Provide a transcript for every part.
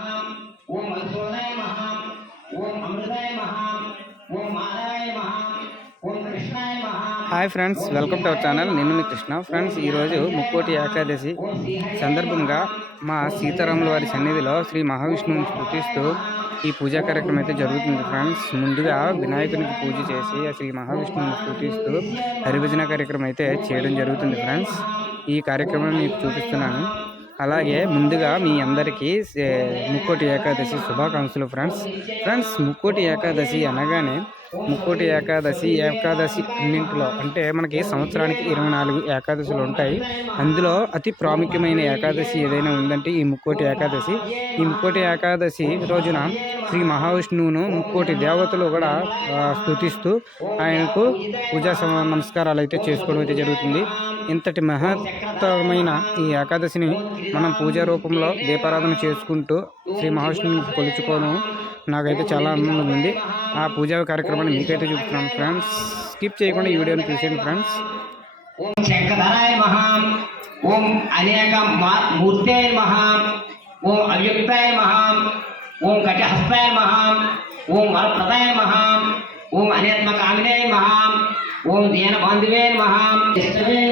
ఓం మహాం. ఓం అమృతాయ మహాం. ఓం మాధవాయ మహాం. ఓం కృష్ణాయ మహాం. Hi friends welcome to our channel. నేను మీ కృష్ణ. ఫ్రెండ్స్ ఈరోజు ముక్కోటి ఏకాదశి సందర్భంగా మా సీతారాముల వారి సన్నిధిలో శ్రీ మహావిష్ణువుని స్థుతిస్తూ ఈ పూజా కార్యక్రమం అయితే జరుగుతుంది ఫ్రెండ్స్. ముందుగా వినాయకునికి పూజ చేసి ఆ శ్రీ మహావిష్ణువుని స్థుతిస్తూ హరిభజన కార్యక్రమం అయితే చేయడం జరుగుతుంది ఫ్రెండ్స్. ఈ కార్యక్రమం మీకు చూపిస్తున్నాను. అలాగే ముందుగా మీ అందరికీ ముక్కోటి ఏకాదశి శుభాకాంక్షలు ఫ్రెండ్స్. ఫ్రెండ్స్ ముక్కోటి ఏకాదశి అనగానే ముక్కోటి ఏకాదశి ఏకాదశి అన్నింటిలో అంటే మనకి సంవత్సరానికి ఇరవై నాలుగు ఏకాదశులు ఉంటాయి. అందులో అతి ప్రాముఖ్యమైన ఏకాదశి ఏదైనా ఉందంటే ఈ ముక్కోటి ఏకాదశి. ఈ ముక్కోటి ఏకాదశి రోజున శ్రీ మహావిష్ణువును ముక్కోటి దేవతలు కూడా స్థుతిస్తూ ఆయనకు పూజా నమస్కారాలు అయితే చేసుకోవడం అయితే జరుగుతుంది. ఇంతటి మహత్తరమైన ఈ ఏకాదశిని మనం పూజా రూపంలో దీపారాధన చేసుకుంటూ శ్రీ మహావిష్ణువుని కొలుచుకోవడం నాకైతే చాలా ఆనందంగా ఉంది. ఆ పూజా కార్యక్రమాన్ని మీకైతే చూపుతున్నాం ఫ్రెండ్స్. స్కిప్ చేయకుండా ఈ వీడియోని చూసేయండి ఫ్రెండ్స్. ఓం శంఖధరాయ మహాం. ఓం అనేక మా- మహాం. ఓం అవ్యక్తాయ మహాం. ఓం కటిహస్తాయ మహాం. ఓం వరప్రదాయ మహాం. ఓం అనేత్మకామినాయ మహాం. ఓం దీనబాంధవే మహాం మహాం.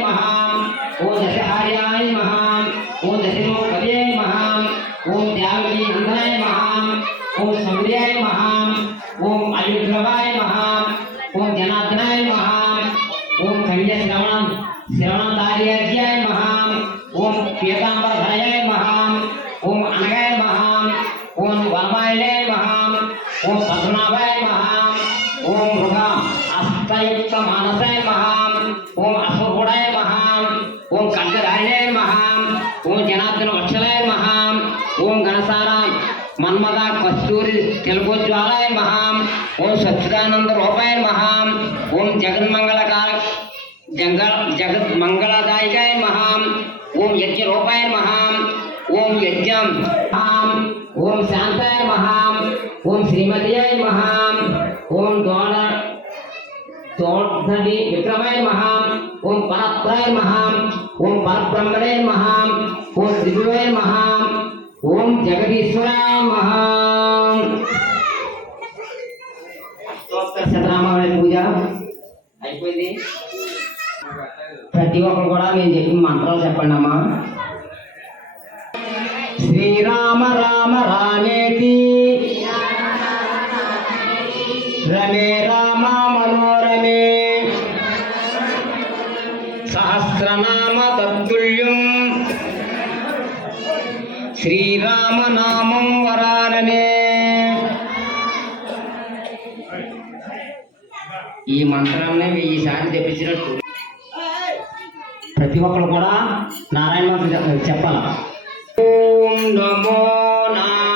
दैविक मानसाय महाम ओम असुरगुणाय महाम ओम कंकराय महाम ओम जनार्दन वक्षलाय महाम ओम गणसाराम मन्मदा कस्तूरी तेलुगुज्वालाय महाम ओम सच्चिदानंद रूपाय महाम ओम जगन्मंगलकार जंगल जगत मंगलदायिकाय महाम ओम यज्ञ रूपाय महाम ओम यज्ञ महाम ओम शांताय महाम ओम श्रीमतियाय महाम ओम द्वारा தோன்றி விக்ரமே மகாம் ஓம் பரத்ரே மகாம் ஓம் பரபிரம்மணே மகாம் ஓம் திரிபுவே மகாம் ஓம் ஜெகதீஸ்வரா மகாம் సత్యనామావళి పూజ అయిపోయింది ప్రతి ఒక్కరు కూడా నేను చెప్పిన మంత్రాలు చెప్పండి అమ్మా శ్రీరామ ప్రతి ఒక్కరు కూడా నారాయణ చెప్పాలి? ఓం నమో నారాయణాయ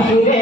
Amen.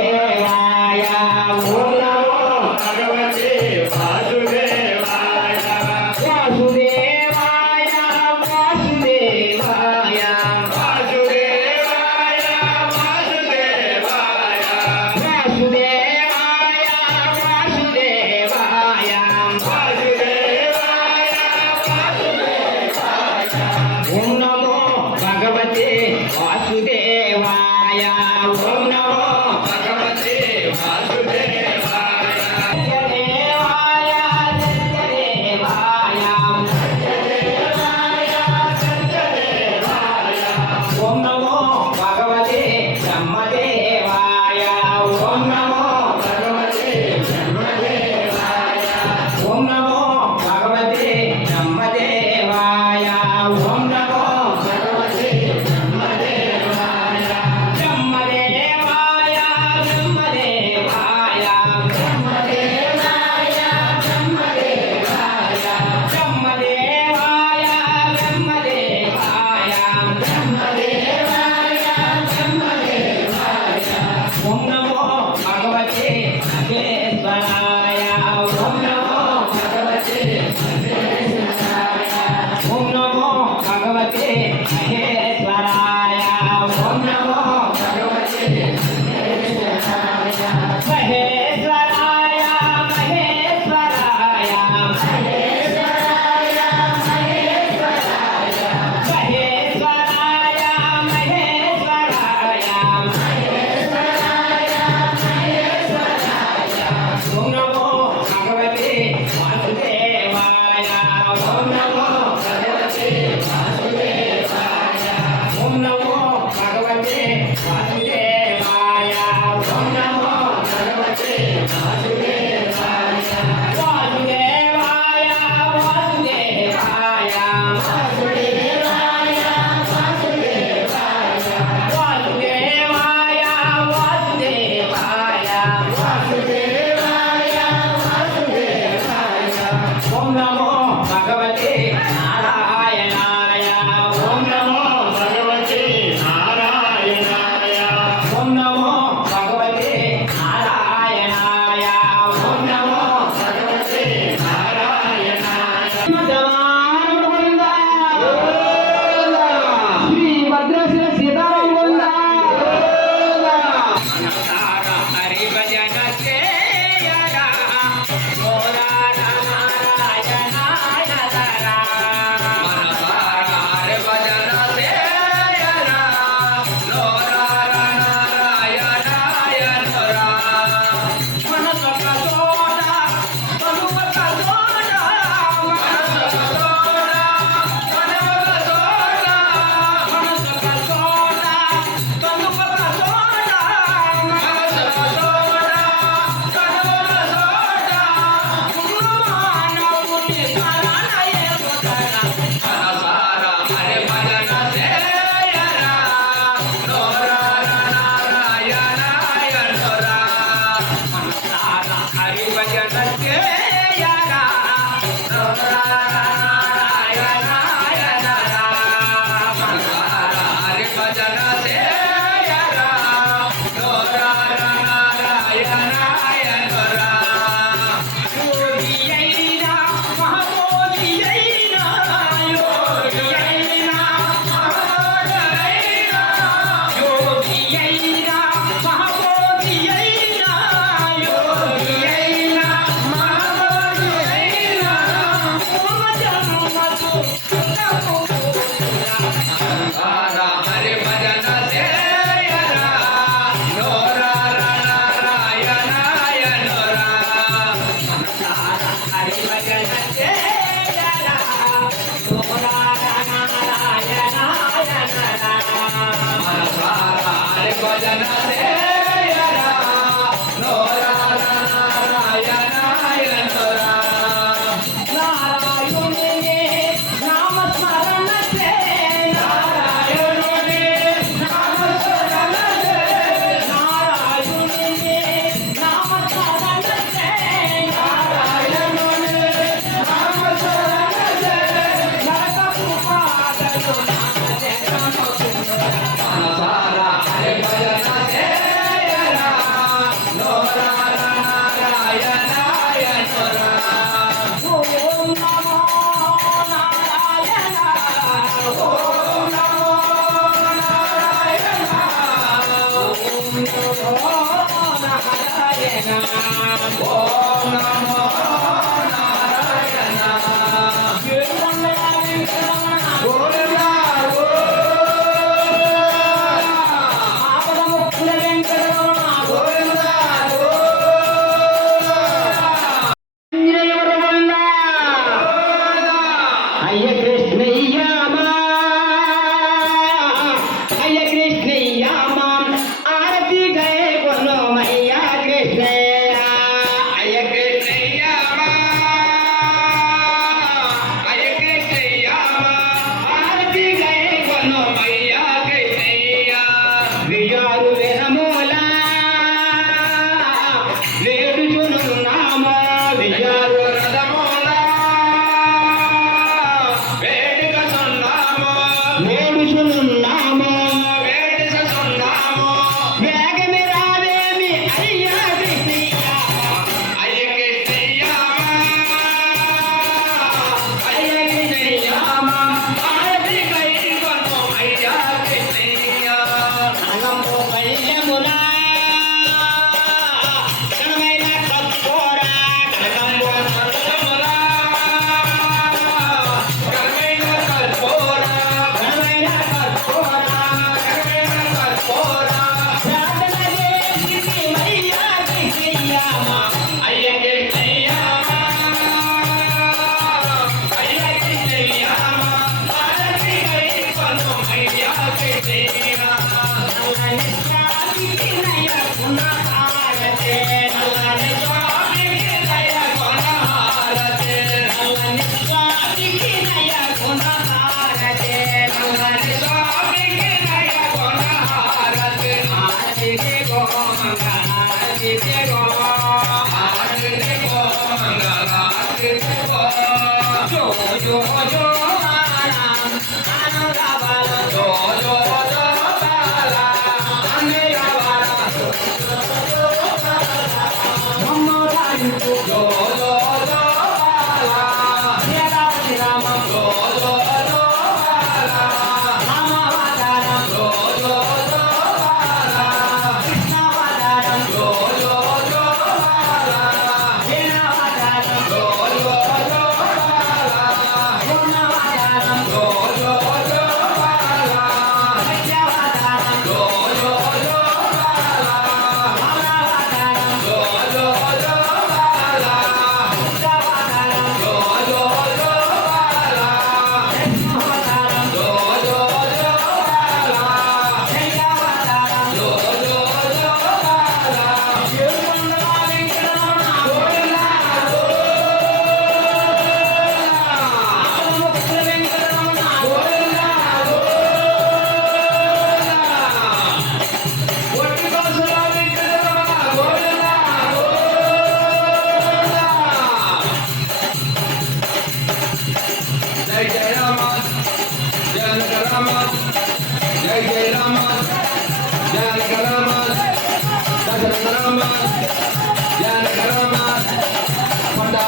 నమో భగవతే మహే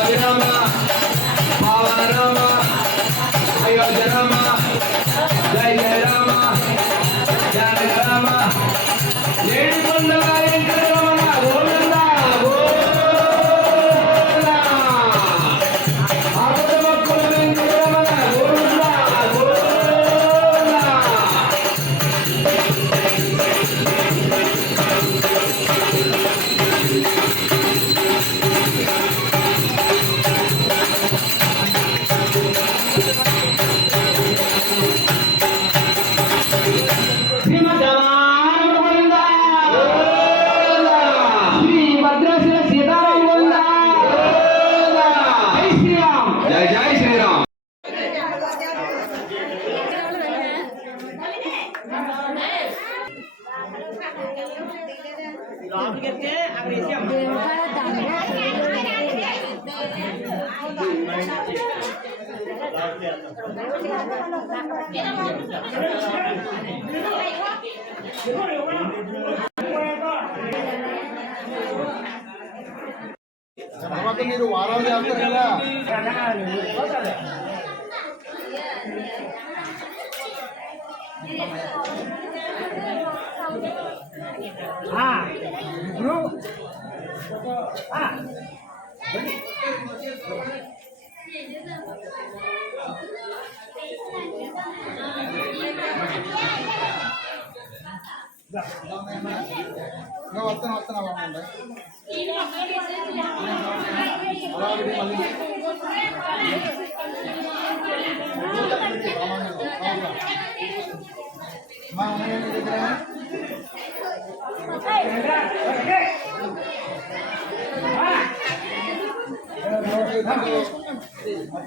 అయోజనమా భావనమా అయోజనమా తర్వాత మీరు వారాలు చేస్తారు కదా Thank. ఇప్పుడు వస్తాను వస్తాను అలాగే మా అమ్మాయి దగ్గర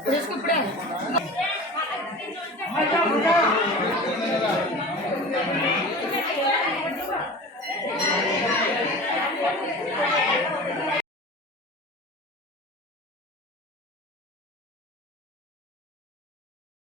Desculpa.